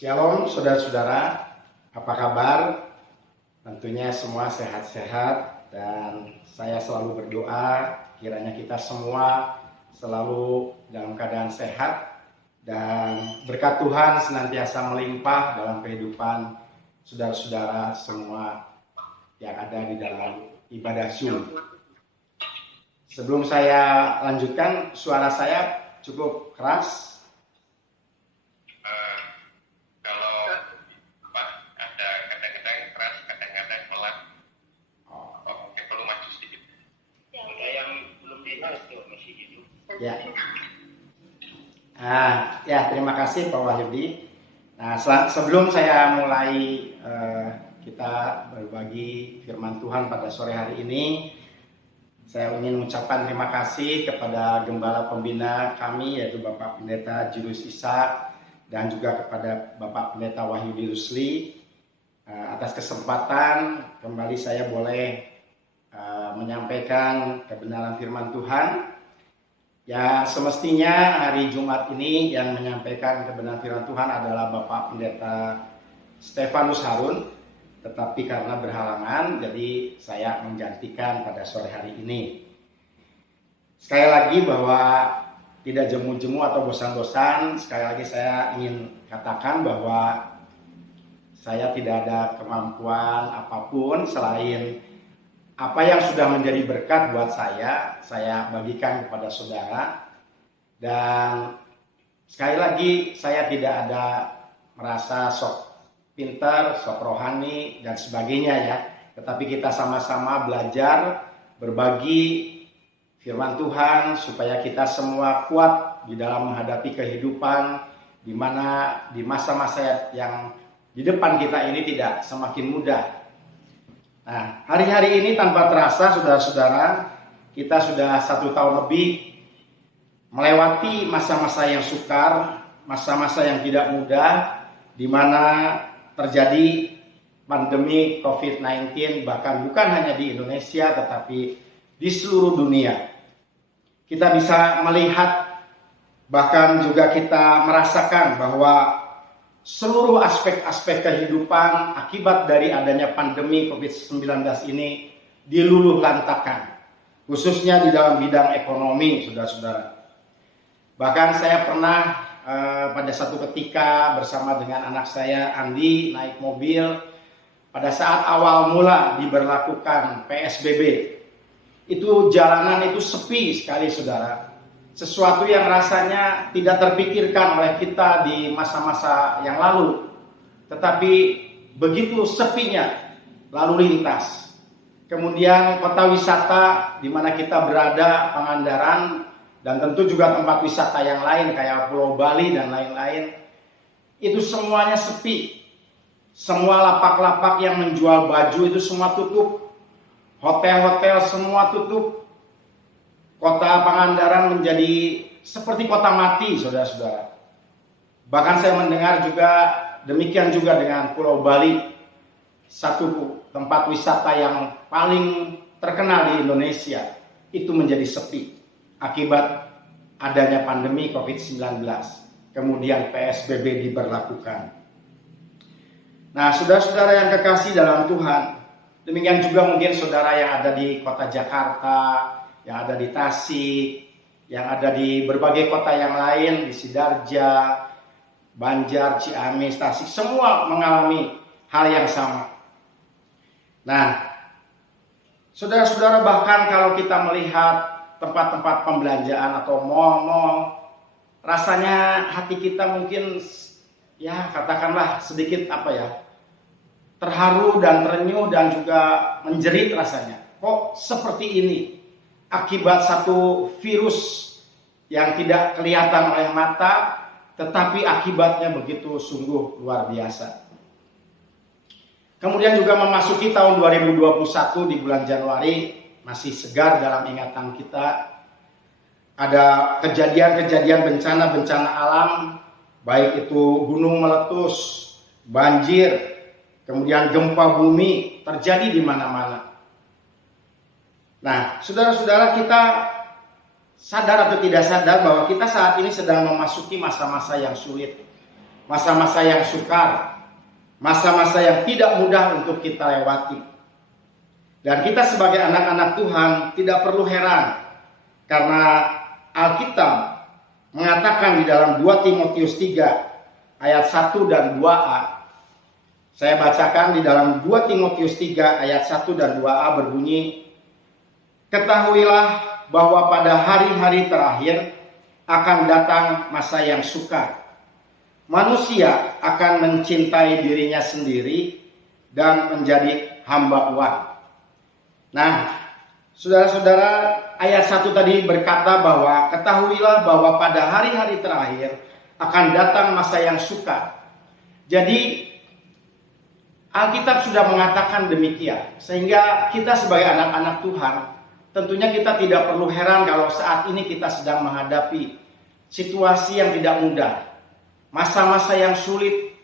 Shalom saudara-saudara, apa kabar? Tentunya semua sehat-sehat dan saya selalu berdoa kiranya kita semua selalu dalam keadaan sehat dan berkat Tuhan senantiasa melimpah dalam kehidupan saudara-saudara semua yang ada di dalam ibadah Zoom. Sebelum saya lanjutkan, suara saya cukup keras. Ya, terima kasih Pak Wahyudi. Nah, sebelum saya mulai kita berbagi firman Tuhan pada sore hari ini, saya ingin mengucapkan terima kasih kepada Gembala Pembina kami, yaitu Bapak Pendeta Julius Ishak, dan juga kepada Bapak Pendeta Wahyudi Rusli atas kesempatan kembali saya boleh menyampaikan kebenaran firman Tuhan. Ya, semestinya hari Jumat ini yang menyampaikan kebenaran firman Tuhan adalah Bapak Pendeta Stefanus Harun, tetapi karena berhalangan, jadi saya menggantikan pada sore hari ini. Sekali lagi bahwa tidak jemu-jemu atau bosan-bosan, sekali lagi saya ingin katakan bahwa saya tidak ada kemampuan apapun selain apa yang sudah menjadi berkat buat saya bagikan kepada saudara. Dan sekali lagi, saya tidak ada merasa sok pintar, sok rohani, dan sebagainya ya. Tetapi kita sama-sama belajar, berbagi firman Tuhan, supaya kita semua kuat di dalam menghadapi kehidupan, di mana di masa-masa yang di depan kita ini tidak semakin mudah. Nah, hari-hari ini tanpa terasa saudara-saudara, kita sudah 1 tahun lebih melewati masa-masa yang sukar, masa-masa yang tidak mudah, di mana terjadi pandemi COVID-19, bahkan bukan hanya di Indonesia tetapi di seluruh dunia. Kita bisa melihat, bahkan juga kita merasakan bahwa seluruh aspek-aspek kehidupan akibat dari adanya pandemi COVID-19 ini diluluh lantakan, khususnya di dalam bidang ekonomi, saudara-saudara. Bahkan saya pernah pada satu ketika bersama dengan anak saya Andi naik mobil pada saat awal mula diberlakukan PSBB. Itu jalanan itu sepi sekali, saudara. Sesuatu yang rasanya tidak terpikirkan oleh kita di masa-masa yang lalu. Tetapi begitu sepinya lalu lintas. Kemudian kota wisata di mana kita berada, Pangandaran, dan tentu juga tempat wisata yang lain kayak Pulau Bali dan lain-lain, itu semuanya sepi. Semua lapak-lapak yang menjual baju itu semua tutup. Hotel-hotel semua tutup. Kota Pangandaran menjadi seperti kota mati, saudara-saudara. Bahkan saya mendengar juga demikian juga dengan Pulau Bali, satu tempat wisata yang paling terkenal di Indonesia, itu menjadi sepi akibat adanya pandemi COVID-19. Kemudian PSBB diberlakukan. Nah, saudara-saudara yang kekasih dalam Tuhan, demikian juga mungkin saudara yang ada di kota Jakarta, yang ada di Tasik, yang ada di berbagai kota yang lain, di Sidarja, Banjar, Ciamis, Tasik, semua mengalami hal yang sama. Nah, saudara-saudara, bahkan kalau kita melihat tempat-tempat pembelanjaan atau mal-mal, rasanya hati kita mungkin ya katakanlah sedikit terharu dan terenyuh dan juga menjerit rasanya. Kok seperti ini? Akibat satu virus yang tidak kelihatan oleh mata, tetapi akibatnya begitu sungguh luar biasa. Kemudian juga memasuki tahun 2021 di bulan Januari, masih segar dalam ingatan kita. Ada kejadian-kejadian bencana-bencana alam, baik itu gunung meletus, banjir, kemudian gempa bumi terjadi di mana-mana. Nah, saudara-saudara, kita sadar atau tidak sadar bahwa kita saat ini sedang memasuki masa-masa yang sulit. masa-masa yang sukar, masa-masa yang tidak mudah untuk kita lewati. Dan kita sebagai anak-anak Tuhan tidak perlu heran, karena Alkitab mengatakan di dalam 2 Timotius 3 ayat 1 dan 2a. Saya bacakan di dalam 2 Timotius 3 ayat 1 dan 2a berbunyi, "Ketahuilah bahwa pada hari-hari terakhir akan datang masa yang sukar. Manusia akan mencintai dirinya sendiri dan menjadi hamba uang." Nah, saudara-saudara, ayat 1 tadi berkata bahwa ketahuilah bahwa pada hari-hari terakhir akan datang masa yang sukar. Jadi Alkitab sudah mengatakan demikian, sehingga kita sebagai anak-anak Tuhan tentunya kita tidak perlu heran kalau saat ini kita sedang menghadapi situasi yang tidak mudah, masa-masa yang sulit,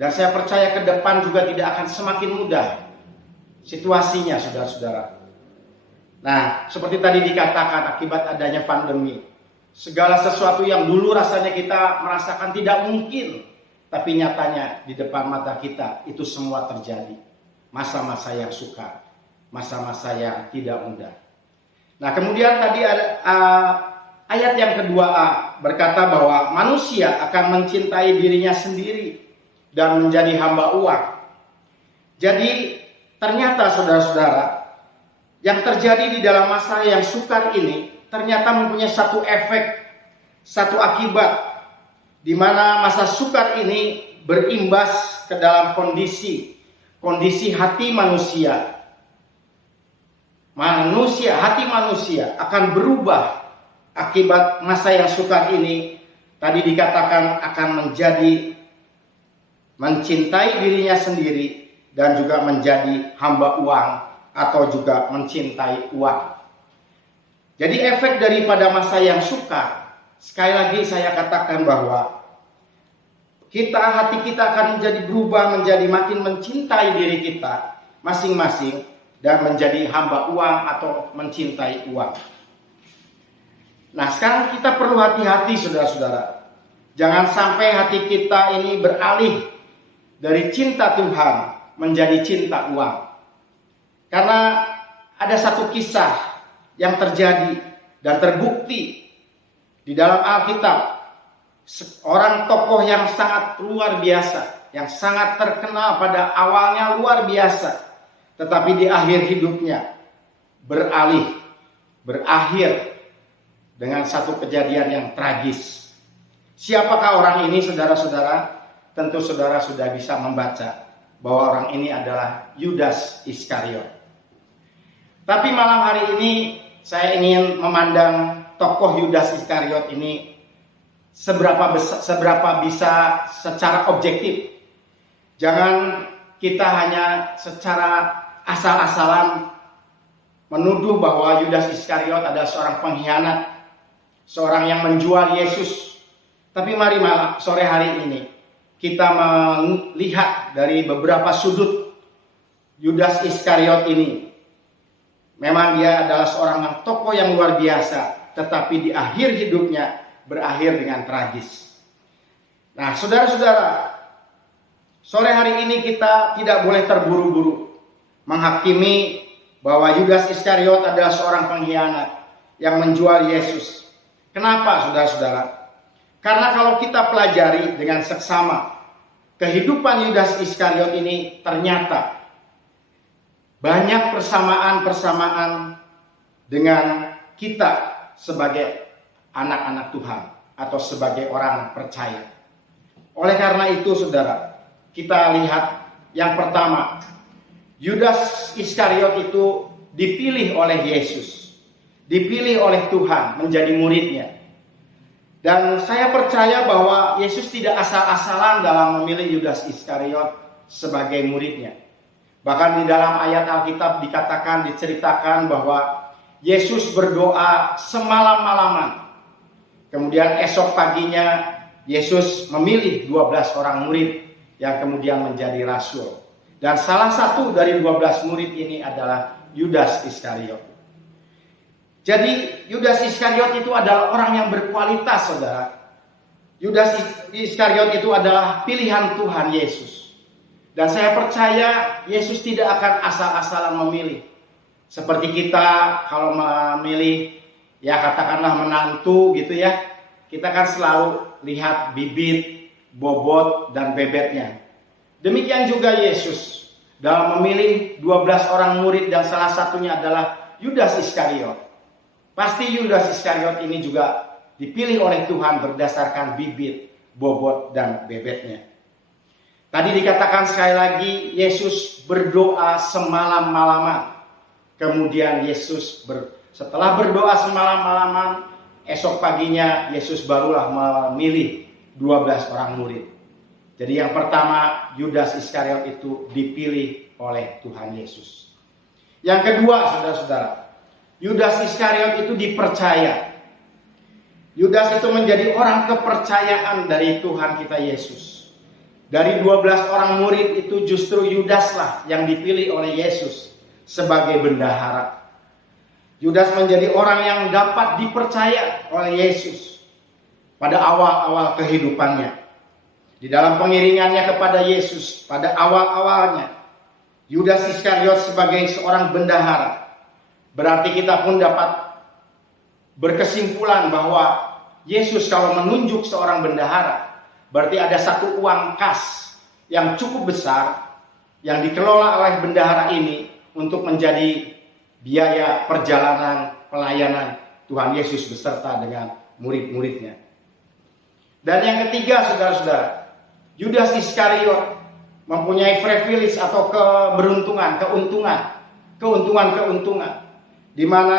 dan saya percaya ke depan juga tidak akan semakin mudah situasinya, saudara-saudara. Nah, seperti tadi dikatakan, akibat adanya pandemi, segala sesuatu yang dulu rasanya kita merasakan tidak mungkin, tapi nyatanya di depan mata kita itu semua terjadi. Masa-masa yang sukar, masa-masa yang tidak mudah. Nah, kemudian tadi ada ayat yang kedua berkata bahwa manusia akan mencintai dirinya sendiri dan menjadi hamba uang. Jadi ternyata saudara-saudara, yang terjadi di dalam masa yang sukar ini ternyata mempunyai satu efek, satu akibat, di mana masa sukar ini berimbas ke dalam kondisi hati manusia. Hati manusia akan berubah akibat masa yang sukar ini. Tadi dikatakan akan menjadi mencintai dirinya sendiri dan juga menjadi hamba uang atau juga mencintai uang. Jadi efek daripada masa yang sukar, sekali lagi saya katakan bahwa hati kita akan menjadi berubah, menjadi makin mencintai diri kita masing-masing dan menjadi hamba uang atau mencintai uang. Nah, sekarang kita perlu hati-hati saudara-saudara. Jangan sampai hati kita ini beralih dari cinta Tuhan menjadi cinta uang. Karena ada satu kisah yang terjadi dan terbukti di dalam Alkitab. Seorang tokoh yang sangat luar biasa, yang sangat terkenal pada awalnya luar biasa, tetapi di akhir hidupnya berakhir dengan satu kejadian yang tragis. Siapakah orang ini, saudara-saudara? Tentu saudara sudah bisa membaca bahwa orang ini adalah Yudas Iskariot. Tapi malam hari ini saya ingin memandang tokoh Yudas Iskariot ini seberapa bisa secara objektif. Jangan kita hanya secara asal-asalan menuduh bahwa Yudas Iskariot adalah seorang pengkhianat, seorang yang menjual Yesus. Tapi mari sore hari ini kita melihat dari beberapa sudut Yudas Iskariot ini. Memang dia adalah seorang tokoh yang luar biasa, tetapi di akhir hidupnya berakhir dengan tragis. Nah, saudara-saudara, sore hari ini kita tidak boleh terburu-buru menghakimi bahwa Yudas Iskariot adalah seorang pengkhianat yang menjual Yesus. Kenapa, saudara-saudara? Karena kalau kita pelajari dengan seksama, kehidupan Yudas Iskariot ini ternyata banyak persamaan-persamaan dengan kita sebagai anak-anak Tuhan atau sebagai orang percaya. Oleh karena itu saudara, kita lihat yang pertama, Yudas Iskariot itu dipilih oleh Yesus, dipilih oleh Tuhan menjadi muridnya. Dan saya percaya bahwa Yesus tidak asal-asalan dalam memilih Yudas Iskariot sebagai muridnya. Bahkan di dalam ayat Alkitab diceritakan bahwa Yesus berdoa semalam-malaman. Kemudian esok paginya Yesus memilih 12 orang murid yang kemudian menjadi rasul. Dan salah satu dari 12 murid ini adalah Yudas Iskariot. Jadi Yudas Iskariot itu adalah orang yang berkualitas, saudara. Yudas Iskariot itu adalah pilihan Tuhan Yesus. Dan saya percaya Yesus tidak akan asal-asalan memilih. Seperti kita kalau memilih, ya katakanlah menantu gitu ya. Kita kan selalu lihat bibit, bobot, dan bebetnya. Demikian juga Yesus dalam memilih 12 orang murid dan salah satunya adalah Yudas Iskariot. Pasti Yudas Iskariot ini juga dipilih oleh Tuhan berdasarkan bibit, bobot, dan bebetnya. Tadi dikatakan sekali lagi, Yesus berdoa semalam-malaman. Kemudian Yesus setelah berdoa semalam-malaman, esok paginya Yesus barulah memilih 12 orang murid. Jadi yang pertama, Yudas Iskariot itu dipilih oleh Tuhan Yesus. Yang kedua, saudara-saudara, Yudas Iskariot itu dipercaya. Yudas itu menjadi orang kepercayaan dari Tuhan kita Yesus. Dari 12 orang murid itu justru Yudaslah yang dipilih oleh Yesus sebagai bendahara. Yudas menjadi orang yang dapat dipercaya oleh Yesus pada awal-awal kehidupannya. Di dalam pengiringannya kepada Yesus pada awal-awalnya, Yudas Iskariot sebagai seorang bendahara. Berarti kita pun dapat berkesimpulan bahwa Yesus kalau menunjuk seorang bendahara, berarti ada satu uang kas yang cukup besar yang dikelola oleh bendahara ini untuk menjadi biaya perjalanan pelayanan Tuhan Yesus beserta dengan murid-muridnya. Dan yang ketiga, saudara-saudara, Yudas Iskariot mempunyai privilege atau keuntungan, di mana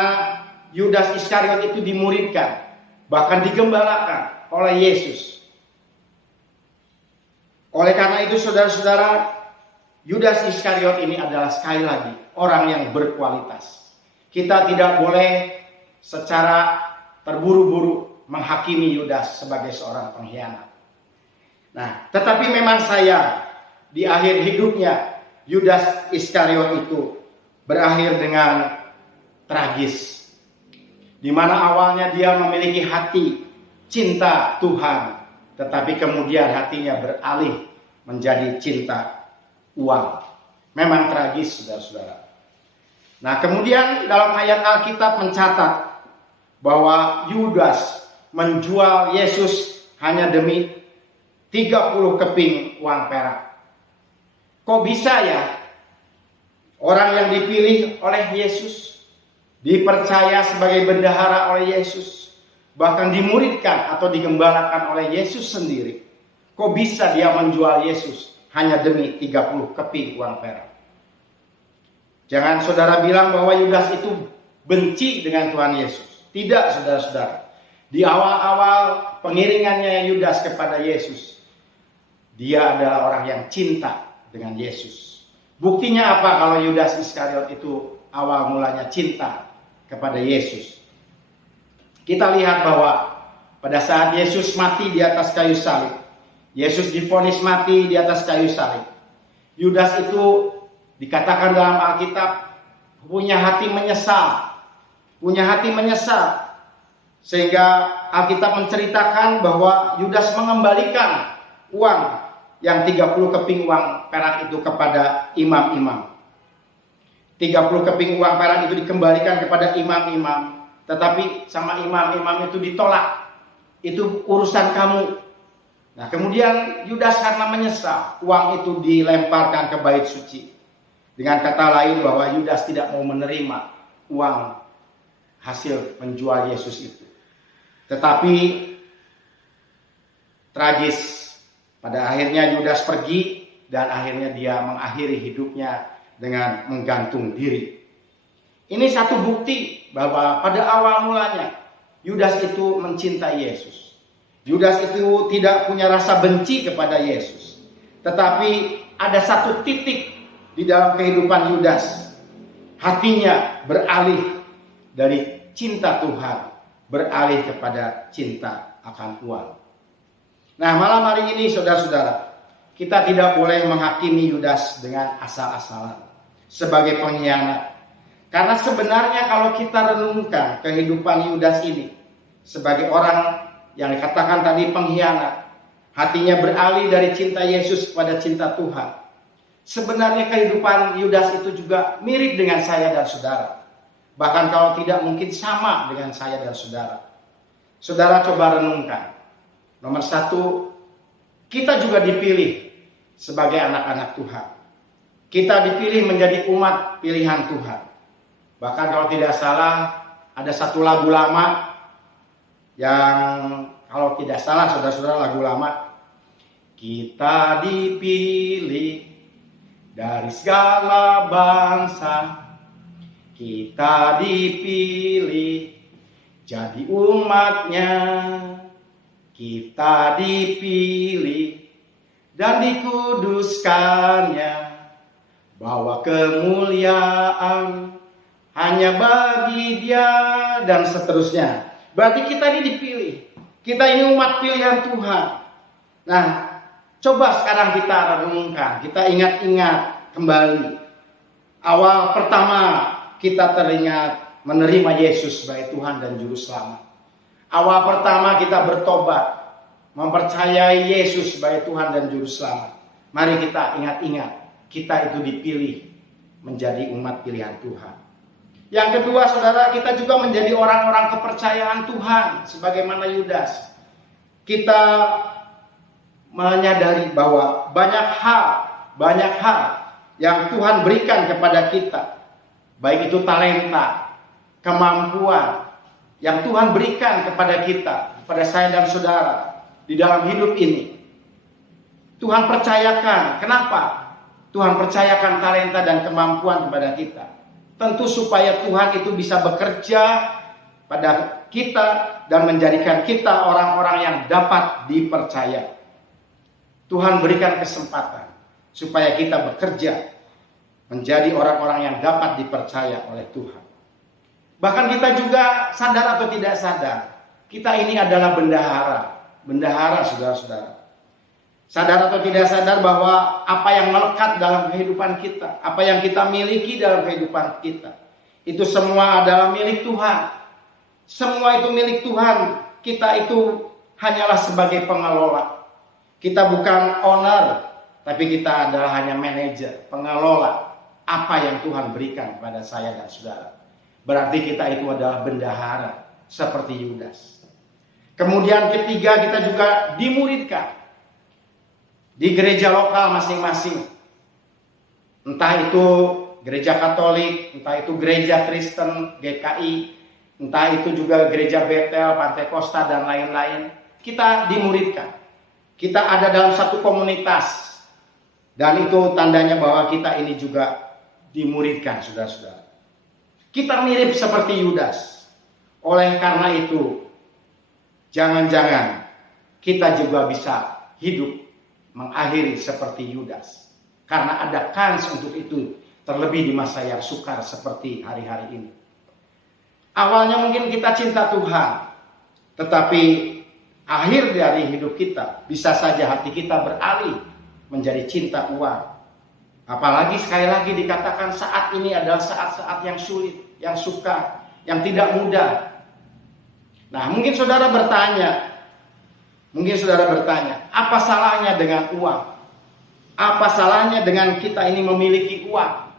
Yudas Iskariot itu dimuridkan, bahkan digembalakan oleh Yesus. Oleh karena itu, saudara-saudara, Yudas Iskariot ini adalah sekali lagi orang yang berkualitas. Kita tidak boleh secara terburu-buru menghakimi Yudas sebagai seorang pengkhianat. Nah, tetapi memang sayang, di akhir hidupnya Yudas Iskariot itu berakhir dengan tragis. Di mana awalnya dia memiliki hati cinta Tuhan, tetapi kemudian hatinya beralih menjadi cinta uang. Memang tragis, saudara-saudara. Nah, kemudian dalam ayat Alkitab mencatat bahwa Yudas menjual Yesus hanya demi 30 keping uang perak. Kok bisa ya orang yang dipilih oleh Yesus, dipercaya sebagai bendahara oleh Yesus, bahkan dimuridkan atau digembalakan oleh Yesus sendiri, kok bisa dia menjual Yesus hanya demi 30 keping uang perak? Jangan saudara bilang bahwa Yudas itu benci dengan Tuhan Yesus. Tidak, saudara-saudara. Di awal-awal pengiringannya Yudas kepada Yesus, dia adalah orang yang cinta dengan Yesus. Buktinya apa kalau Yudas Iskariot itu awal mulanya cinta kepada Yesus? Kita lihat bahwa pada saat Yesus mati di atas kayu salib, Yesus divonis mati di atas kayu salib, Yudas itu dikatakan dalam Alkitab punya hati menyesal, sehingga Alkitab menceritakan bahwa Yudas mengembalikan uang yang 30 keping uang perak itu kepada imam-imam. 30 keping uang perak itu dikembalikan kepada imam-imam, tetapi sama imam-imam itu ditolak. Itu urusan kamu. Nah, kemudian Yudas karena menyesal, uang itu dilemparkan ke bait suci. Dengan kata lain bahwa Yudas tidak mau menerima uang hasil menjual Yesus itu. Tetapi tragis, pada akhirnya Yudas pergi dan akhirnya dia mengakhiri hidupnya dengan menggantung diri. Ini satu bukti bahwa pada awal mulanya Yudas itu mencintai Yesus. Yudas itu tidak punya rasa benci kepada Yesus. Tetapi ada satu titik di dalam kehidupan Yudas. Hatinya beralih dari cinta Tuhan, beralih kepada cinta akan uang. Nah, malam hari ini saudara-saudara, kita tidak boleh menghakimi Yudas dengan asal-asalan sebagai pengkhianat. Karena sebenarnya kalau kita renungkan kehidupan Yudas ini sebagai orang yang dikatakan tadi pengkhianat, hatinya beralih dari cinta Yesus kepada cinta Tuhan. Sebenarnya kehidupan Yudas itu juga mirip dengan saya dan saudara. Bahkan kalau tidak mungkin sama dengan saya dan saudara. Saudara coba renungkan. Nomor satu, kita juga dipilih sebagai anak-anak Tuhan. Kita dipilih menjadi umat pilihan Tuhan. Bahkan kalau tidak salah, ada satu lagu lama yang kalau tidak salah saudara-saudara lagu lama. Kita dipilih dari segala bangsa. Kita dipilih jadi umatnya. Kita dipilih dan dikuduskannya. Bawa kemuliaan hanya bagi Dia dan seterusnya. Berarti kita ini dipilih. Kita ini umat pilihan Tuhan. Nah, coba sekarang kita renungkan, kita ingat-ingat kembali. Awal pertama kita teringat menerima Yesus sebagai Tuhan dan Juru Selamat. Awal pertama kita bertobat, mempercayai Yesus sebagai Tuhan dan Juru Selamat. Mari kita ingat-ingat, kita itu dipilih menjadi umat pilihan Tuhan. Yang kedua, saudara, kita juga menjadi orang-orang kepercayaan Tuhan sebagaimana Yudas. Kita menyadari bahwa banyak hal yang Tuhan berikan kepada kita, baik itu talenta, kemampuan yang Tuhan berikan kepada kita, kepada saya dan saudara di dalam hidup ini. Tuhan percayakan. Kenapa? Tuhan percayakan talenta dan kemampuan kepada kita. Tentu supaya Tuhan itu bisa bekerja pada kita dan menjadikan kita orang-orang yang dapat dipercaya. Tuhan berikan kesempatan supaya kita bekerja menjadi orang-orang yang dapat dipercaya oleh Tuhan. Bahkan kita juga sadar atau tidak sadar, kita ini adalah bendahara saudara-saudara. Sadar atau tidak sadar bahwa apa yang melekat dalam kehidupan kita, apa yang kita miliki dalam kehidupan kita, itu semua adalah milik Tuhan. Semua itu milik Tuhan. Kita itu hanyalah sebagai pengelola. Kita bukan owner, tapi kita adalah hanya manajer, pengelola apa yang Tuhan berikan kepada saya dan saudara. Berarti kita itu adalah bendahara seperti Yudas. Kemudian ketiga, kita juga dimuridkan di gereja lokal masing-masing. Entah itu gereja Katolik, entah itu gereja Kristen, GKI, entah itu juga gereja Betel, Pantekosta, dan lain-lain. Kita dimuridkan. Kita ada dalam satu komunitas. Dan itu tandanya bahwa kita ini juga dimuridkan, saudara-saudara. Kita mirip seperti Yudas. Oleh karena itu, jangan-jangan kita juga bisa hidup mengakhiri seperti Yudas. Karena ada kans untuk itu, terlebih di masa yang sukar seperti hari-hari ini. Awalnya mungkin kita cinta Tuhan, tetapi akhir dari hidup kita bisa saja hati kita beralih menjadi cinta uang. Apalagi sekali lagi dikatakan saat ini adalah saat-saat yang sulit, yang sukar, yang tidak mudah. Nah, mungkin saudara bertanya, apa salahnya dengan uang? Apa salahnya dengan kita ini memiliki uang?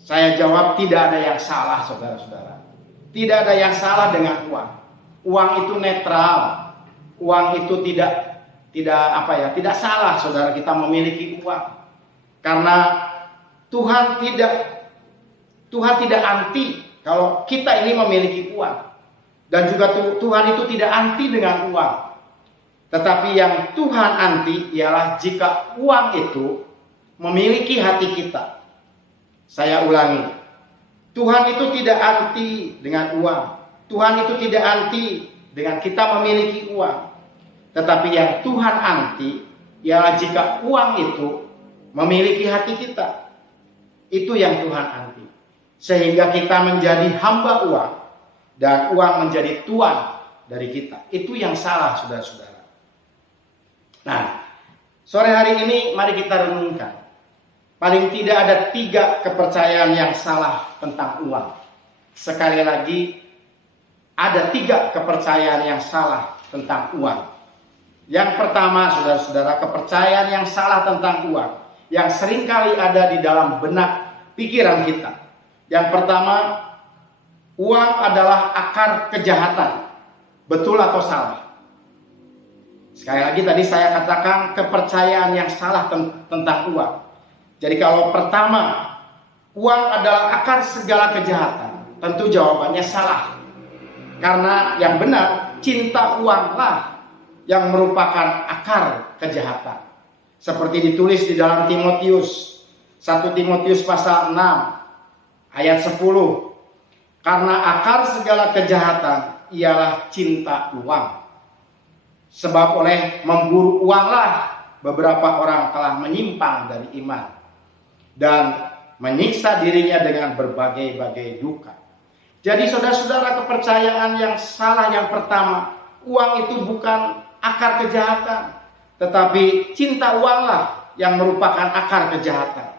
Saya jawab, tidak ada yang salah, saudara-saudara. Tidak ada yang salah dengan uang. Uang itu netral. Uang itu tidak salah, saudara, kita memiliki uang. Karena Tuhan tidak anti kalau kita ini memiliki uang. Dan juga Tuhan itu tidak anti dengan uang. Tetapi yang Tuhan anti ialah jika uang itu memiliki hati kita. Saya ulangi. Tuhan itu tidak anti dengan uang. Tuhan itu tidak anti dengan kita memiliki uang. Tetapi yang Tuhan anti ialah jika uang itu memiliki hati kita. Itu yang Tuhan anti. Sehingga kita menjadi hamba uang. Dan uang menjadi tuan dari kita. Itu yang salah, saudara-saudara. Nah, sore hari ini mari kita renungkan. Paling tidak ada 3 kepercayaan yang salah tentang uang. Sekali lagi, ada 3 kepercayaan yang salah tentang uang. Yang pertama, saudara-saudara, kepercayaan yang salah tentang uang yang seringkali ada di dalam benak pikiran kita. Yang pertama, uang adalah akar kejahatan. Betul atau salah? Sekali lagi tadi saya katakan kepercayaan yang salah tentang uang. Jadi kalau pertama, uang adalah akar segala kejahatan, tentu jawabannya salah. Karena yang benar, cinta uanglah yang merupakan akar kejahatan. Seperti ditulis di dalam Timotius, 1 Timotius pasal 6 ayat 10. Karena akar segala kejahatan ialah cinta uang. Sebab oleh memburu uanglah beberapa orang telah menyimpang dari iman dan menyiksa dirinya dengan berbagai-bagai duka. Jadi saudara-saudara, kepercayaan yang salah yang pertama, uang itu bukan akar kejahatan, tetapi cinta uanglah yang merupakan akar kejahatan.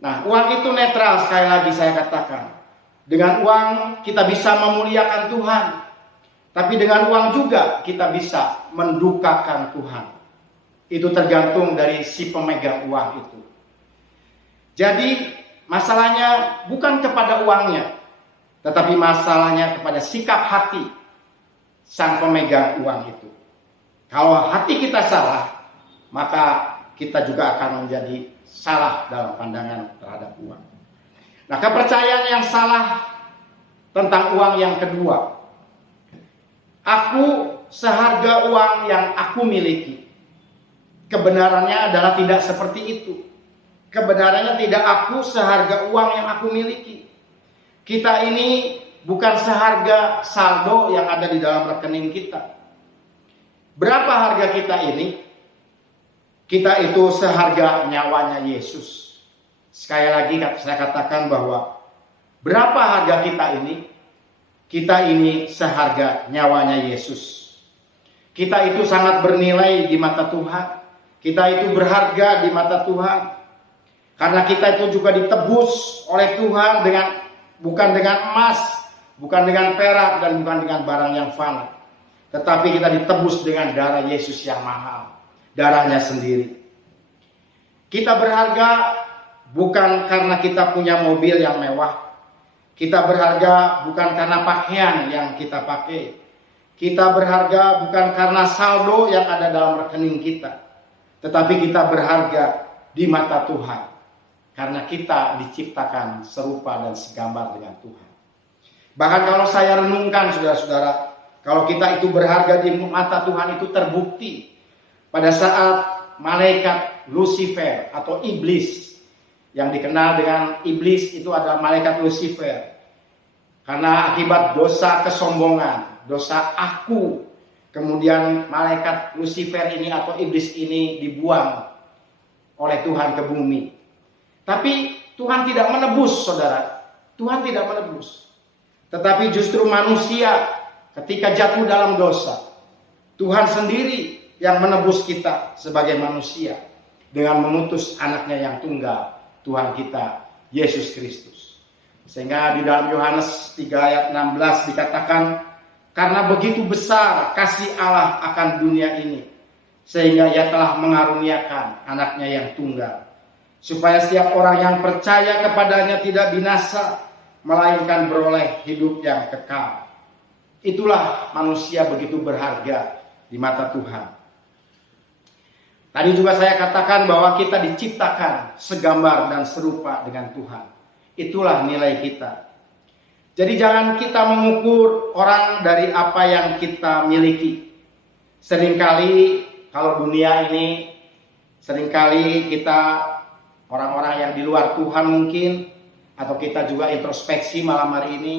Nah, uang itu netral, sekali lagi saya katakan. Dengan uang kita bisa memuliakan Tuhan, tapi dengan uang juga kita bisa mendukakan Tuhan. Itu tergantung dari si pemegang uang itu. Jadi masalahnya bukan kepada uangnya, tetapi masalahnya kepada sikap hati sang pemegang uang itu. Kalau hati kita salah, maka kita juga akan menjadi salah dalam pandangan terhadap uang. Nah, kepercayaan yang salah tentang uang yang kedua, aku seharga uang yang aku miliki. Kebenarannya adalah tidak seperti itu. Kebenarannya tidak aku seharga uang yang aku miliki. Kita ini bukan seharga saldo yang ada di dalam rekening kita. Berapa harga kita ini? Kita itu seharga nyawanya Yesus. Sekali lagi saya katakan bahwa berapa harga kita ini? Kita ini seharga nyawanya Yesus. Kita itu sangat bernilai di mata Tuhan. Kita itu berharga di mata Tuhan. Karena kita itu juga ditebus oleh Tuhan bukan dengan emas, bukan dengan perak, dan bukan dengan barang yang fana. Tetapi kita ditebus dengan darah Yesus yang mahal. Darahnya sendiri. Kita berharga bukan karena kita punya mobil yang mewah. Kita berharga bukan karena pakaian yang kita pakai. Kita berharga bukan karena saldo yang ada dalam rekening kita. Tetapi kita berharga di mata Tuhan. Karena kita diciptakan serupa dan segambar dengan Tuhan. Bahkan kalau saya renungkan saudara-saudara, kalau kita itu berharga di mata Tuhan itu terbukti pada saat malaikat Lucifer atau iblis, yang dikenal dengan iblis itu adalah malaikat Lucifer. Karena akibat dosa kesombongan, dosa aku, kemudian malaikat Lucifer ini atau iblis ini dibuang oleh Tuhan ke bumi. Tapi Tuhan tidak menebus, saudara. Tuhan tidak menebus. Tetapi justru manusia ketika jatuh dalam dosa, Tuhan sendiri yang menebus kita sebagai manusia dengan mengutus anaknya yang tunggal, Tuhan kita, Yesus Kristus. Sehingga di dalam Yohanes 3 ayat 16 dikatakan, karena begitu besar kasih Allah akan dunia ini, sehingga ia telah mengaruniakan anaknya yang tunggal, supaya setiap orang yang percaya kepadanya tidak binasa, melainkan beroleh hidup yang kekal. Itulah manusia begitu berharga di mata Tuhan. Tadi juga saya katakan bahwa kita diciptakan segambar dan serupa dengan Tuhan. Itulah nilai kita. Jadi jangan kita mengukur orang dari apa yang kita miliki. Seringkali kalau dunia ini, seringkali kita orang-orang yang di luar Tuhan mungkin, atau kita juga introspeksi malam hari ini,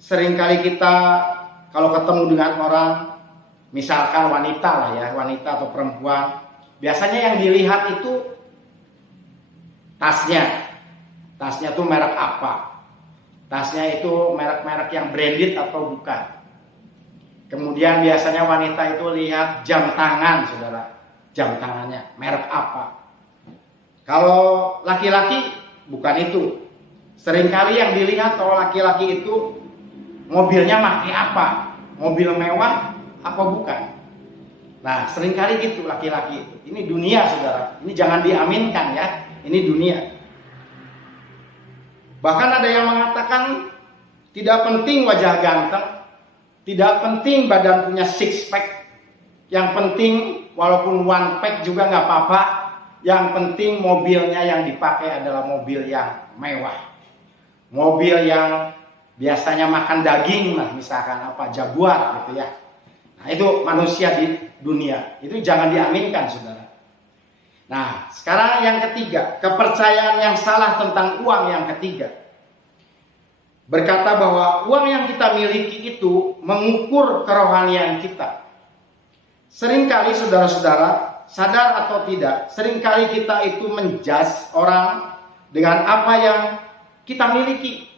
seringkali kita kalau ketemu dengan orang, misalkan wanita lah ya, wanita atau perempuan, biasanya yang dilihat itu tasnya. Tasnya itu merek apa? Tasnya itu merek-merek yang branded atau bukan? Kemudian biasanya wanita itu lihat jam tangan, saudara. Jam tangannya, merek apa? Kalau laki-laki bukan itu. Seringkali yang dilihat kalau laki-laki itu mobilnya pakai apa? Mobil mewah apa bukan? Nah, seringkali gitu laki-laki itu. Ini dunia, saudara. Ini jangan diaminkan ya. Ini dunia. Bahkan ada yang mengatakan tidak penting wajah ganteng, tidak penting badan punya six pack. Yang penting walaupun one pack juga nggak apa-apa. Yang penting mobilnya yang dipakai adalah mobil yang mewah. Mobil yang biasanya makan daging lah, misalkan apa Jaguar gitu ya. Nah, itu manusia di dunia. Itu jangan diaminkan, saudara. Nah, sekarang yang ketiga, kepercayaan yang salah tentang uang yang ketiga. Berkata bahwa uang yang kita miliki itu mengukur kerohanian kita. Seringkali saudara-saudara, sadar atau tidak, seringkali kita itu menjudge orang dengan apa yang kita miliki.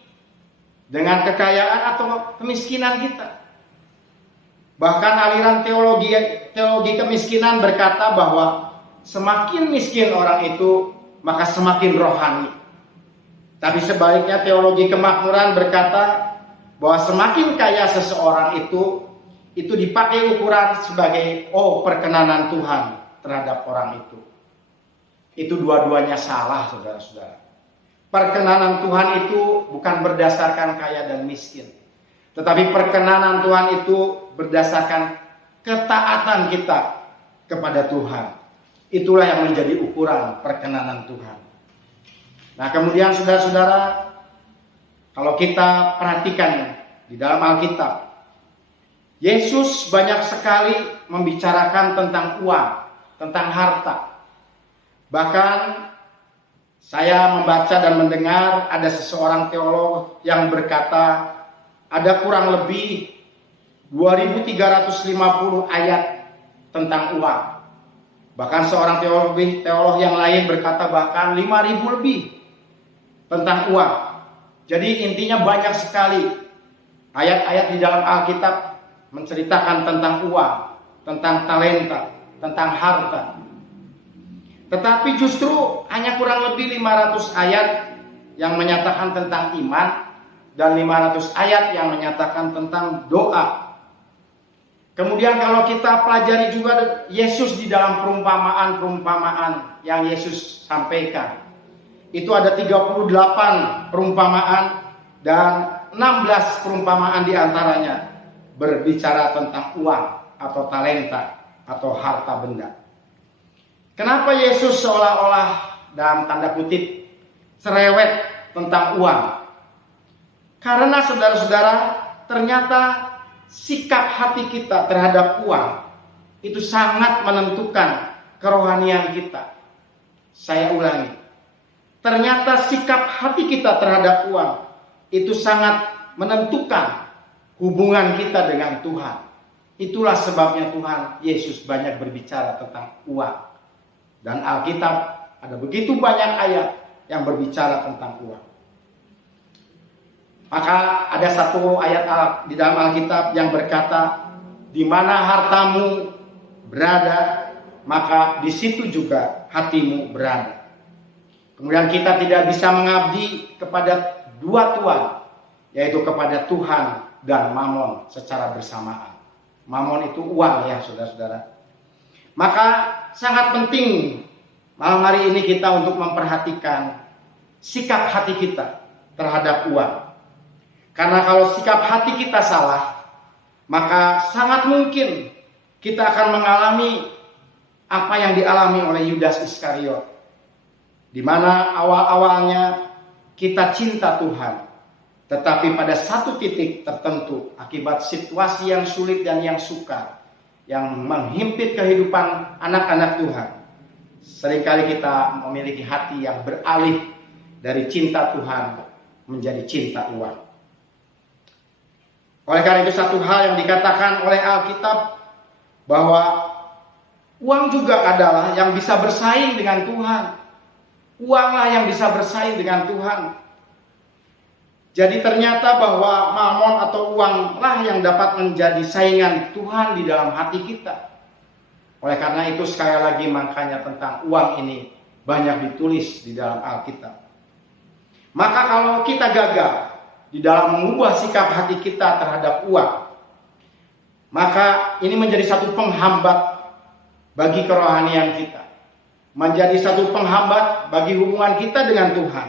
Dengan kekayaan atau kemiskinan kita. Bahkan aliran teologi kemiskinan berkata bahwa semakin miskin orang itu, maka semakin rohani. Tapi sebaliknya teologi kemakmuran berkata bahwa semakin kaya seseorang itu dipakai ukuran sebagai perkenanan Tuhan terhadap orang itu. Itu dua-duanya salah, saudara-saudara. Perkenanan Tuhan itu bukan berdasarkan kaya dan miskin. Tetapi perkenanan Tuhan itu berdasarkan ketaatan kita kepada Tuhan. Itulah yang menjadi ukuran perkenanan Tuhan. Nah, kemudian saudara-saudara, kalau kita perhatikan di dalam Alkitab, Yesus banyak sekali membicarakan tentang uang, tentang harta. Bahkan saya membaca dan mendengar ada seseorang teolog yang berkata ada kurang lebih 2350 ayat tentang uang. Bahkan seorang teolog yang lain berkata bahkan 5000 lebih tentang uang. Jadi intinya banyak sekali ayat-ayat di dalam Alkitab menceritakan tentang uang, tentang talenta, tentang harta. Tetapi justru hanya kurang lebih 500 ayat yang menyatakan tentang iman dan 500 ayat yang menyatakan tentang doa. Kemudian kalau kita pelajari juga Yesus di dalam perumpamaan-perumpamaan yang Yesus sampaikan. Itu ada 38 perumpamaan dan 16 perumpamaan diantaranya berbicara tentang uang atau talenta atau harta benda. Kenapa Yesus seolah-olah dalam tanda kutip cerewet tentang uang? Karena saudara-saudara, ternyata sikap hati kita terhadap uang itu sangat menentukan kerohanian kita. Saya ulangi. Ternyata sikap hati kita terhadap uang itu sangat menentukan hubungan kita dengan Tuhan. Itulah sebabnya Tuhan Yesus banyak berbicara tentang uang. Dan Alkitab ada begitu banyak ayat yang berbicara tentang uang. Maka ada satu ayat di dalam Alkitab yang berkata, di mana hartamu berada, maka di situ juga hatimu berada. Kemudian kita tidak bisa mengabdi kepada dua tuan, yaitu kepada Tuhan dan Mamon secara bersamaan. Mamon itu uang ya saudara-saudara. Maka sangat penting malam hari ini kita untuk memperhatikan sikap hati kita terhadap uang. Karena kalau sikap hati kita salah, maka sangat mungkin kita akan mengalami apa yang dialami oleh Yudas Iskariot. Di mana awal-awalnya kita cinta Tuhan, tetapi pada satu titik tertentu akibat situasi yang sulit dan yang sukar, yang menghimpit kehidupan anak-anak Tuhan, seringkali kita memiliki hati yang beralih dari cinta Tuhan menjadi cinta uang. Oleh karena itu satu hal yang dikatakan oleh Alkitab bahwa uang juga adalah yang bisa bersaing dengan Tuhan. Uanglah yang bisa bersaing dengan Tuhan. Jadi ternyata bahwa mamon atau uanglah yang dapat menjadi saingan Tuhan di dalam hati kita. Oleh karena itu sekali lagi makanya tentang uang ini banyak ditulis di dalam Alkitab. Maka kalau kita gagal di dalam mengubah sikap hati kita terhadap uang, maka ini menjadi satu penghambat bagi kerohanian kita. Menjadi satu penghambat bagi hubungan kita dengan Tuhan.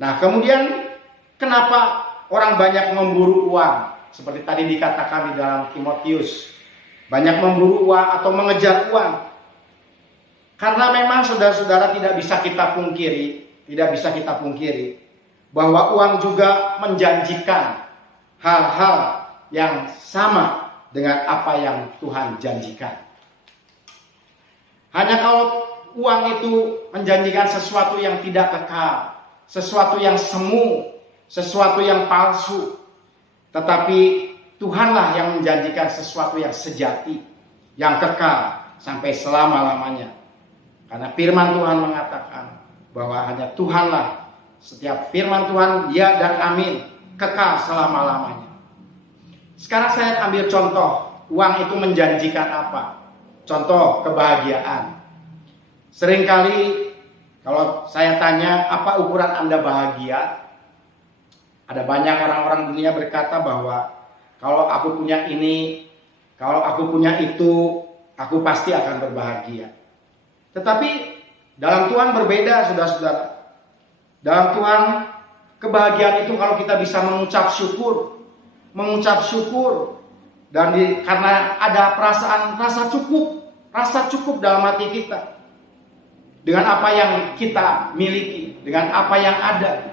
Nah, kemudian kenapa orang banyak memburu uang? Seperti tadi dikatakan di dalam Timotius, banyak memburu uang atau mengejar uang. Karena memang saudara-saudara tidak bisa kita pungkiri bahwa uang juga menjanjikan hal-hal yang sama dengan apa yang Tuhan janjikan. Hanya kalau uang itu menjanjikan sesuatu yang tidak kekal, sesuatu yang semu, sesuatu yang palsu. Tetapi Tuhanlah yang menjanjikan sesuatu yang sejati, yang kekal sampai selama-lamanya. Karena firman Tuhan mengatakan bahwa hanya Tuhanlah, setiap firman Tuhan ya dan amin, kekal selama-lamanya. Sekarang saya ambil contoh, uang itu menjanjikan apa? Contoh kebahagiaan. Seringkali kalau saya tanya, apa ukuran Anda bahagia? Ada banyak orang-orang dunia berkata bahwa kalau aku punya ini, kalau aku punya itu, aku pasti akan berbahagia. Tetapi dalam Tuhan berbeda, saudara-saudara. Dalam Tuhan, kebahagiaan itu kalau kita bisa mengucap syukur, dan karena ada perasaan rasa cukup dalam hati kita dengan apa yang kita miliki, dengan apa yang ada.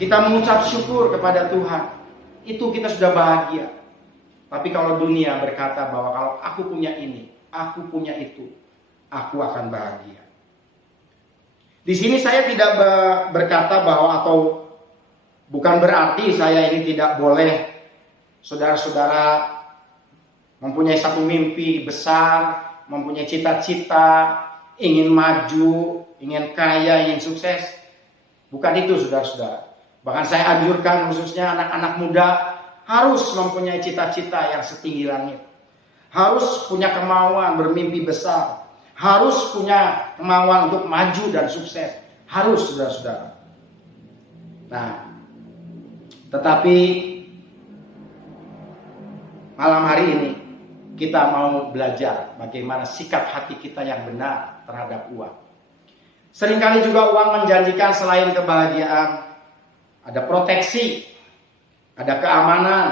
Kita mengucap syukur kepada Tuhan, itu kita sudah bahagia. Tapi kalau dunia berkata bahwa kalau aku punya ini, aku punya itu, aku akan bahagia. Di sini saya tidak berkata bahwa, atau bukan berarti saya ini tidak boleh saudara-saudara mempunyai satu mimpi besar, mempunyai cita-cita, ingin maju, ingin kaya, ingin sukses. Bukan itu, saudara-saudara. Bahkan saya anjurkan khususnya anak-anak muda harus mempunyai cita-cita yang setinggi langit. Harus punya kemauan bermimpi besar. Harus punya kemauan untuk maju dan sukses. Harus, saudara-saudara. Nah, tetapi malam hari ini kita mau belajar bagaimana sikap hati kita yang benar terhadap uang. Seringkali juga uang menjanjikan selain kebahagiaan, ada proteksi, ada keamanan,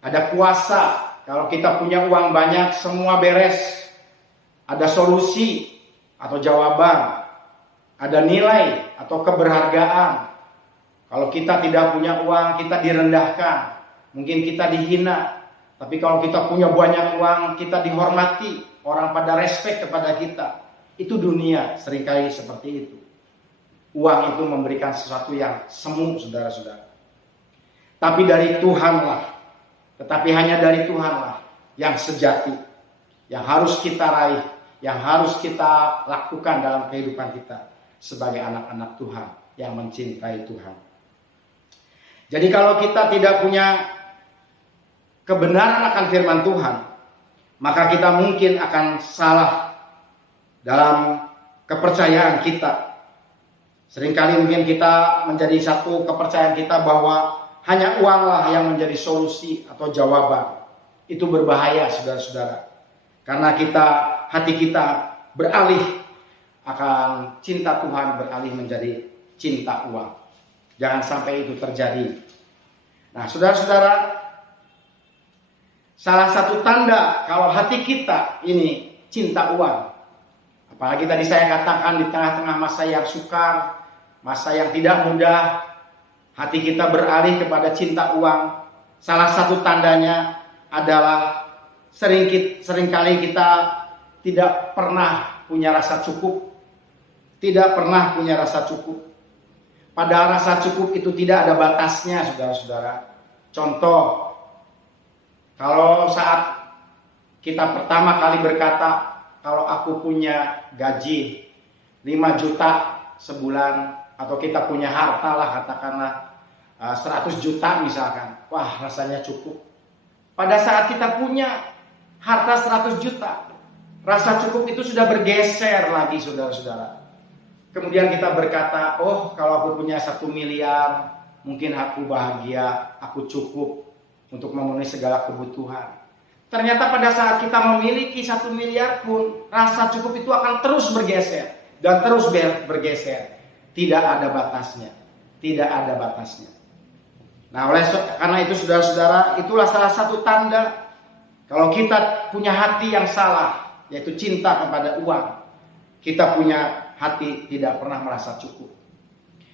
ada kuasa. Kalau kita punya uang banyak, semua beres. Ada solusi atau jawaban, ada nilai atau keberhargaan. Kalau kita tidak punya uang, kita direndahkan, mungkin kita dihina. Tapi kalau kita punya banyak uang, kita dihormati, orang pada respect kepada kita. Itu dunia seringkali seperti itu. Uang itu memberikan sesuatu yang semu, saudara-saudara. Tapi dari Tuhanlah, tetapi hanya dari Tuhanlah yang sejati, yang harus kita raih, yang harus kita lakukan dalam kehidupan kita sebagai anak-anak Tuhan yang mencintai Tuhan. Jadi kalau kita tidak punya kebenaran akan firman Tuhan, maka kita mungkin akan salah dalam kepercayaan kita. Seringkali mungkin kita menjadi satu kepercayaan kita bahwa hanya uanglah yang menjadi solusi atau jawaban. Itu berbahaya, saudara-saudara. Karena hati kita beralih akan cinta Tuhan, beralih menjadi cinta uang. Jangan sampai itu terjadi. Nah, saudara-saudara, salah satu tanda kalau hati kita ini cinta uang, apalagi tadi saya katakan di tengah-tengah masa yang sukar, masa yang tidak mudah, hati kita beralih kepada cinta uang. Salah satu tandanya adalah seringkali kita tidak pernah punya rasa cukup. Tidak pernah punya rasa cukup. Padahal rasa cukup itu tidak ada batasnya, saudara-saudara. Contoh, kalau saat kita pertama kali berkata, kalau aku punya gaji 5 juta sebulan, atau kita punya harta lah, katakanlah 100 juta misalkan, wah rasanya cukup. Pada saat kita punya harta 100 juta, rasa cukup itu sudah bergeser lagi, saudara-saudara. Kemudian kita berkata, oh kalau aku punya 1 miliar, mungkin aku bahagia, aku cukup. untuk memenuhi segala kebutuhan. Ternyata pada saat kita memiliki 1 miliar pun, rasa cukup itu akan terus bergeser dan terus bergeser. Tidak ada batasnya. Tidak ada batasnya. Nah, karena itu saudara-saudara, itulah salah satu tanda kalau kita punya hati yang salah, yaitu cinta kepada uang. Kita punya hati tidak pernah merasa cukup.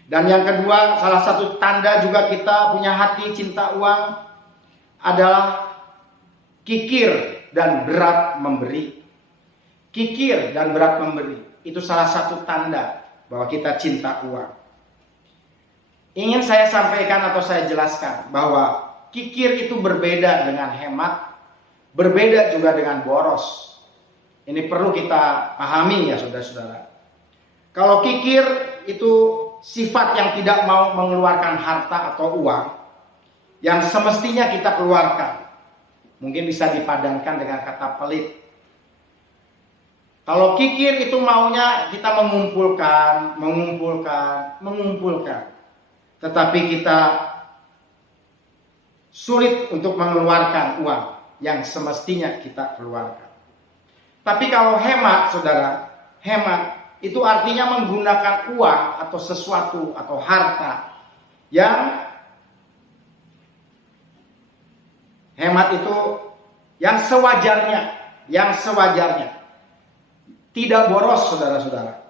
Dan yang kedua, salah satu tanda juga kita punya hati cinta uang adalah kikir dan berat memberi. Kikir dan berat memberi. Itu salah satu tanda bahwa kita cinta uang. Ingin saya sampaikan atau saya jelaskan bahwa kikir itu berbeda dengan hemat. Berbeda juga dengan boros. Ini perlu kita pahami ya saudara-saudara. Kalau kikir itu sifat yang tidak mau mengeluarkan harta atau uang yang semestinya kita keluarkan. Mungkin bisa dipadankan dengan kata pelit. Kalau kikir itu maunya kita mengumpulkan. Tetapi kita sulit untuk mengeluarkan uang yang semestinya kita keluarkan. Tapi kalau hemat, saudara, hemat itu artinya menggunakan uang atau sesuatu atau harta yang hemat itu yang sewajarnya. Tidak boros, saudara-saudara.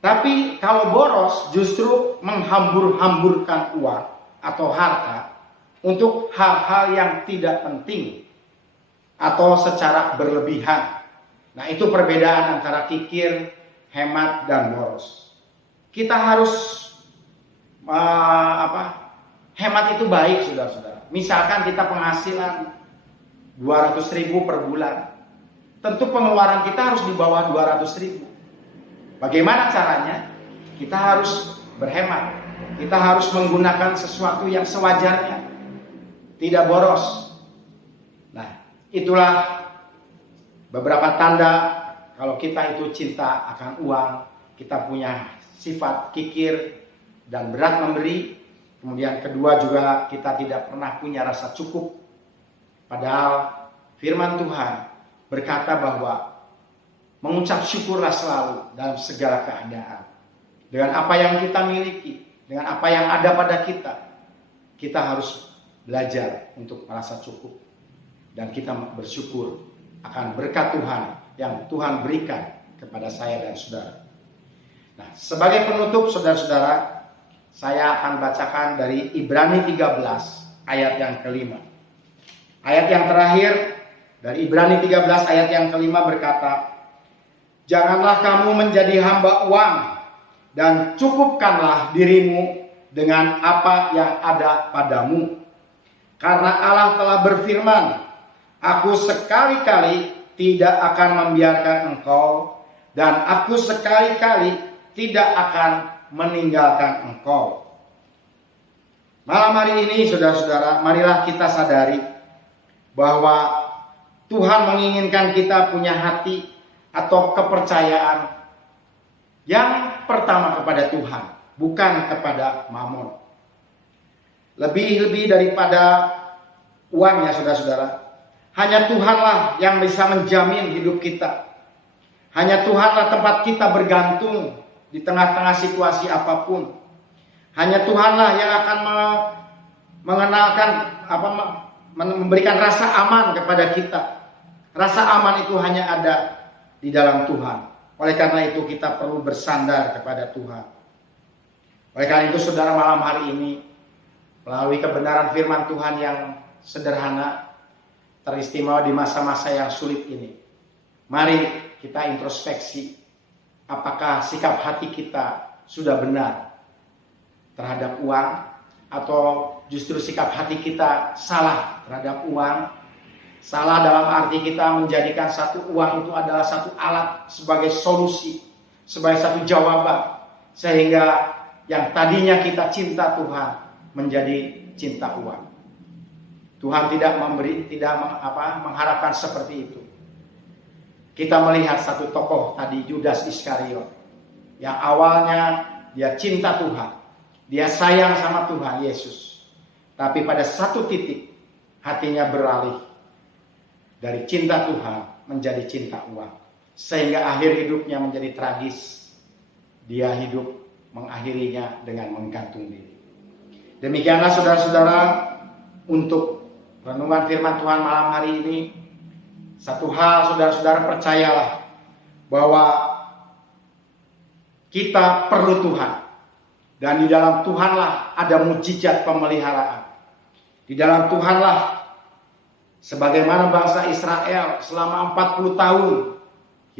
Tapi kalau boros justru menghambur-hamburkan uang atau harta untuk hal-hal yang tidak penting atau secara berlebihan. Nah, itu perbedaan antara kikir, hemat, dan boros. Kita harus hemat itu baik, saudara-saudara. Misalkan kita penghasilan 200.000 per bulan. Tentu pengeluaran kita harus di bawah 200.000. Bagaimana caranya? Kita harus berhemat. Kita harus menggunakan sesuatu yang sewajarnya. Tidak boros. Nah, itulah beberapa tanda kalau kita itu cinta akan uang. Kita punya sifat kikir dan berat memberi. Kemudian kedua juga kita tidak pernah punya rasa cukup. Padahal firman Tuhan berkata bahwa mengucap syukurlah selalu dalam segala keadaan. Dengan apa yang kita miliki, dengan apa yang ada pada kita, kita harus belajar untuk merasa cukup. Dan kita bersyukur akan berkat Tuhan yang Tuhan berikan kepada saya dan saudara. Nah, sebagai penutup saudara-saudara, saya akan bacakan dari Ibrani 13 ayat yang kelima. Ayat yang terakhir dari Ibrani 13 ayat yang kelima berkata, janganlah kamu menjadi hamba uang dan cukupkanlah dirimu dengan apa yang ada padamu. Karena Allah telah berfirman, aku sekali-kali tidak akan membiarkan engkau dan aku sekali-kali tidak akan meninggalkan engkau. Malam hari ini saudara-saudara, marilah kita sadari bahwa Tuhan menginginkan kita punya hati atau kepercayaan yang pertama kepada Tuhan, bukan kepada mamon. Lebih daripada uang ya saudara-saudara. Hanya Tuhanlah yang bisa menjamin hidup kita. Hanya Tuhanlah tempat kita bergantung di tengah-tengah situasi apapun. Hanya Tuhanlah yang akan memberikan rasa aman kepada kita. Rasa aman itu hanya ada di dalam Tuhan. Oleh karena itu kita perlu bersandar kepada Tuhan. Oleh karena itu saudara, malam hari ini melalui kebenaran firman Tuhan yang sederhana, teristimewa di masa-masa yang sulit ini, mari kita introspeksi. Apakah sikap hati kita sudah benar terhadap uang, atau justru sikap hati kita salah terhadap uang? Salah dalam arti kita menjadikan satu uang itu adalah satu alat sebagai solusi, sebagai satu jawaban, sehingga yang tadinya kita cinta Tuhan menjadi cinta uang. Tuhan tidak mengharapkan seperti itu. Kita melihat satu tokoh tadi, Yudas Iskariot, yang awalnya dia cinta Tuhan, dia sayang sama Tuhan Yesus, tapi pada satu titik hatinya beralih dari cinta Tuhan menjadi cinta uang. Sehingga akhir hidupnya menjadi tragis. Dia hidup mengakhirinya dengan menggantung diri. Demikianlah saudara-saudara, untuk renungan firman Tuhan malam hari ini. Satu hal saudara-saudara, percayalah bahwa kita perlu Tuhan. Dan di dalam Tuhanlah ada mujizat pemeliharaan. Di dalam Tuhanlah, sebagaimana bangsa Israel selama 40 tahun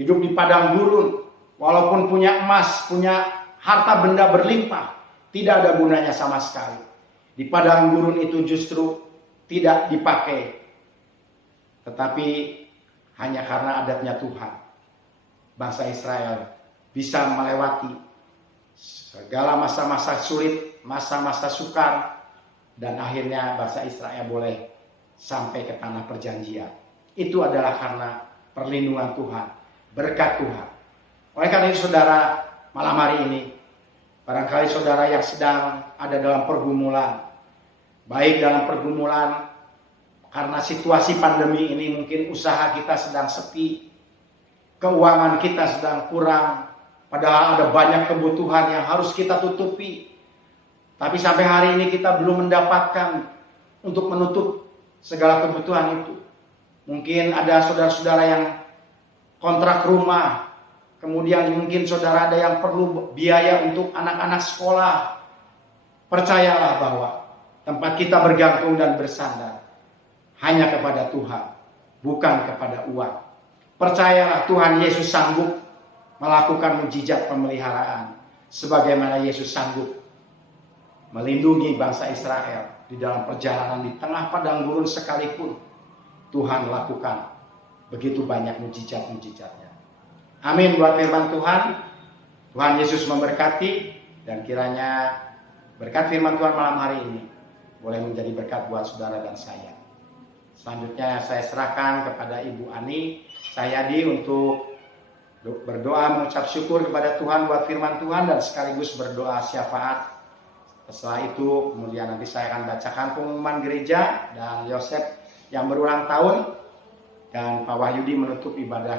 hidup di padang gurun, walaupun punya emas, punya harta benda berlimpah, tidak ada gunanya sama sekali. Di padang gurun itu justru tidak dipakai, tetapi hanya karena adatnya Tuhan, bangsa Israel bisa melewati segala masa-masa sulit, masa-masa sukar, dan akhirnya bangsa Israel boleh sampai ke tanah perjanjian. Itu adalah karena perlindungan Tuhan, berkat Tuhan. Oleh karena itu saudara, malam hari ini, barangkali saudara yang sedang ada dalam pergumulan, baik dalam pergumulan karena situasi pandemi ini, mungkin usaha kita sedang sepi, keuangan kita sedang kurang, padahal ada banyak kebutuhan yang harus kita tutupi. Tapi sampai hari ini kita belum mendapatkan untuk menutup segala kebutuhan itu. Mungkin ada saudara-saudara yang kontrak rumah, kemudian mungkin saudara ada yang perlu biaya untuk anak-anak sekolah. Percayalah bahwa tempat kita bergantung dan bersandar hanya kepada Tuhan, bukan kepada uang. Percayalah Tuhan Yesus sanggup melakukan mujizat pemeliharaan, sebagaimana Yesus sanggup melindungi bangsa Israel di dalam perjalanan di tengah padang gurun sekalipun. Tuhan lakukan begitu banyak mujizat-mujizatnya. Amin buat firman Tuhan. Tuhan Yesus memberkati, dan kiranya berkat firman Tuhan malam hari ini boleh menjadi berkat buat saudara dan saya. Selanjutnya saya serahkan kepada Ibu Ani Sayadi untuk berdoa mengucap syukur kepada Tuhan buat firman Tuhan dan sekaligus berdoa syafaat. Setelah itu kemudian nanti saya akan bacakan pengumuman gereja dan Yosef yang berulang tahun, dan Pak Wahyudi menutup ibadah kita.